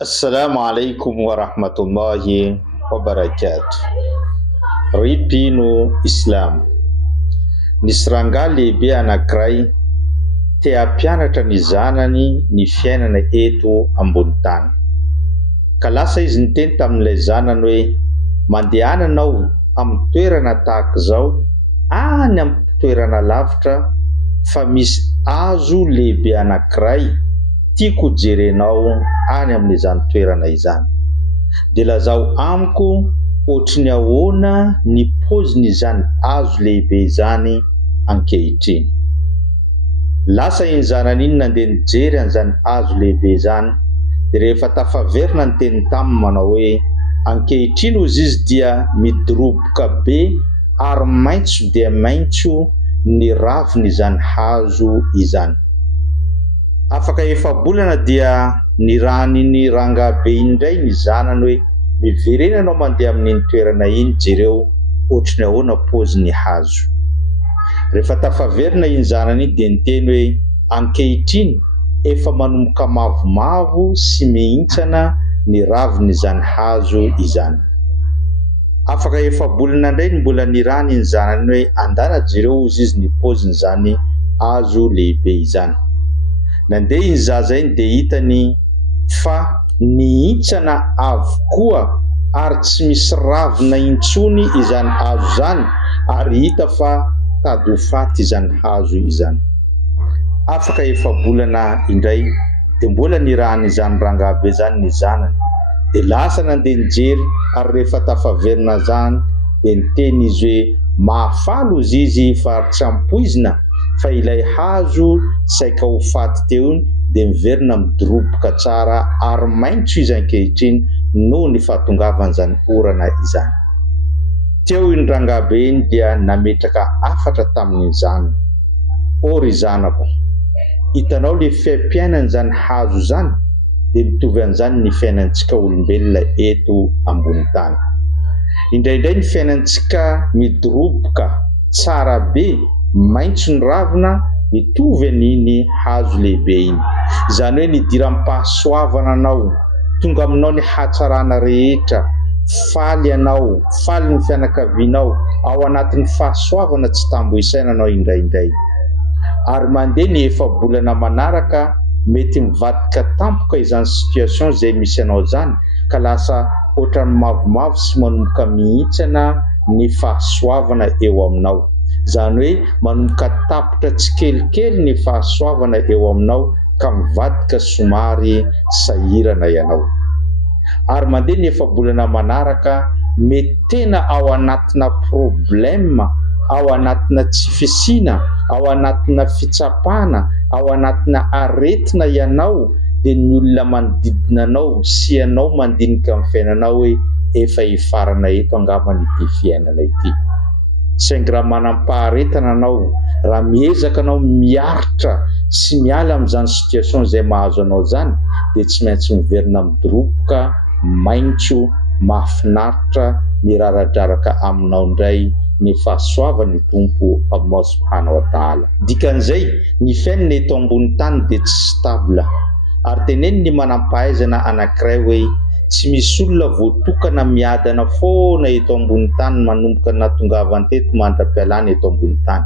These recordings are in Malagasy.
Assalamu alaikum wa rahmatullahi wa barakatuh. Ripino Islam. Nisy rangahy lehibe anankiray te hampianatra ny zanany ny fiainana eto ambony tany. Ka lasa izy niteny tamin'ilay zanany hoe mandehana anao amin'ny toerana tahaka izao, any amin'ny toerana lavitra, fa misy hazo lehibe anankiray tiako jerenao any amin'izany toerana izany. De lazao amiko ohatry ny ahoana ny paozin'izany hazo lehibe izany ankehitriny. Lasa iny zanany iny nandeha nijery an'izany hazo lehibe izany, de rehefa tafaverina ny teny taminy manao hoe ankehitriny ozy izy dia midoroboka be ary maitso dia maitso ny ravin'izany hazo izany. Afaka efa-bolana dia nirahan'iny rangahy be indray ny zanany hoe miverena anao mandeha amin'iny toerana iny, jereo ohatry ny ahoana paozin'ny hazo. Rehefa tafaverina iny zanany iny dia niteny hoe ankehitriny efa manomboka mavomavo sy mihintsana ny ravin'izany hazo izany. Afaka efa-bolana indray ny mbola nirahany iny zanany hoe andana jereo ozy izy ny paozin'izany hazo lehibe izany. Nandeha iny zaza iny dia hitany fa nihintsana avokoa ary tsy misy ravina intsony izany hazo izany, ary hita fa tady ho faty izany hazo izany. Afaka efa-bolana indray dia mbola nirahany izany rangahy be izany ny zanany, dia lasa nandeha nijery, ary rehefa tafaverina zany dia niteny izy hoe mahafaly ozy izy fa tsy ampoizina fa ilay hazo saika ho faty teo iny dia miverina midoroboka tsara ary maitso izy ankehitriny noho ny fahatongavan'izany orana izany. Teo iny rangahy be iny dia nametraka hafatra tamin'ny zanany. O ry zanako, hitanao le fiaim-piainan'izany hazo izany dia mitovy an'izany ny fiainantsika olombelona eto ambony tany. Indraindray ny fiainantsika midoroboka tsara be, maitso ny ravina, mitovy an'iny hazo lehibe iny. Izany hoe nidiram-pahasoavana anao, tonga aminao ny hatsarana rehetra, faly anao, faly ny fianakavianao, ao anatin'ny fahasoavana tsy tambo isaina anao indraindray. Ary mandeha ny efa-bolana manaraka mety mivadika tampoka izany situation izay misy anao izany, ka lasa ohatran'ny mavomavo sy manomboka mihintsana ny fahasoavana eo aminao. Izany hoe manomboka tapitra tsikelikely ny fahasoavana eo aminao ka mivadika somary sahirana ianao. Ary mandeha ny efa-bolana manaraka mety tena ao anatina problème, ao anatina tsy fisiana, ao anatina fitsapana, ao anatina aretina ianao, dia ny olona manodidina anao sy ianao mandinika amin'ny fiainanao hoe efa hifarana eto angambany ity fiainana ity. Saingy raha manam-paharetana anao, raha miezaka anao miaritra sy miala amin'izany situation izay mahazo anao izany, dia tsy maintsy miverina midoroboka maitso, mahafinaritra, miraradraraka aminao indray ny fahasoavan'ny tompo Allah subhanahu wa ta'ala. Dikan'izay ny fiainana eto ambony tany dia tsy stable, ary teneny ny manam-pahaizana anankiray hoe tsy misy olona voatokana miadana foana eto ambony tany manomboka natongavany teto mandra-pialana eto ambony tany,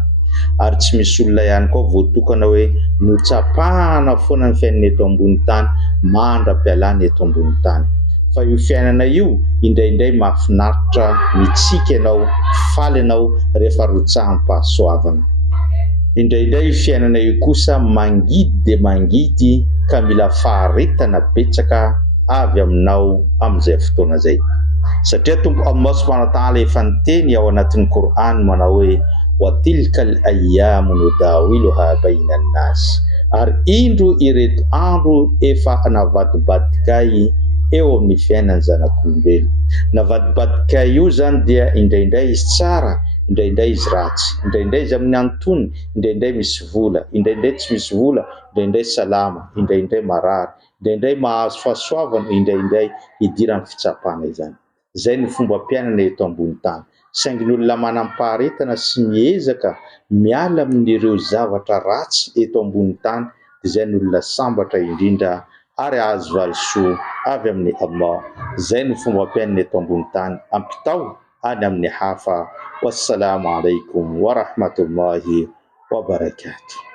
ary tsy misy olona ihany koa voatokana hoe notsapahana foana ny fiainana eto ambony tany mandra-pialana eto ambony tany. Fa io fiainana io indraindray mahafinaritra, mitsika ianao, faly ianao rehefa rotsahan'ny-pahasoavana. Indraindray io fiainana io kosa mangidy dia mangidy ka mila faharetana betsaka avy aminao amin'izay fotoana izay. Satria tompo Allah subhanahu wa ta'ala efa niteny ao anatin'ny Qur'an manao hoe wa tilkal ayyamu nudawiluha baina an-nas, ary indro ireto andro efa navadibadikay eo amin'ny fiainan'ny zanak'olombelo. Navadibadikay io zany dia indraindray izy tsara, indraindray izy ratsy, indraindray izy amin'ny antonony, indraindray misy vola, indraindray tsy misy vola, indraindray salama, indraindray marary, indraindray mahazo fahasoavana, indraindray idiran'ny fitsapana izany. Izay ny fomba mpiainana eto ambony tany. Saingy ny olona manam-paharetana sy miezaka miala amin'ireo zavatra ratsy eto ambony tany, dia izay ny olona sambatra indrindra ary azo valisoa avy amin'ny Allah. Zay ny fomba ampiain'ny eto ambony tany, ampitao any amin'ny hafa. Wassalamu alaikum wa rahmatullahi wa barakatuh.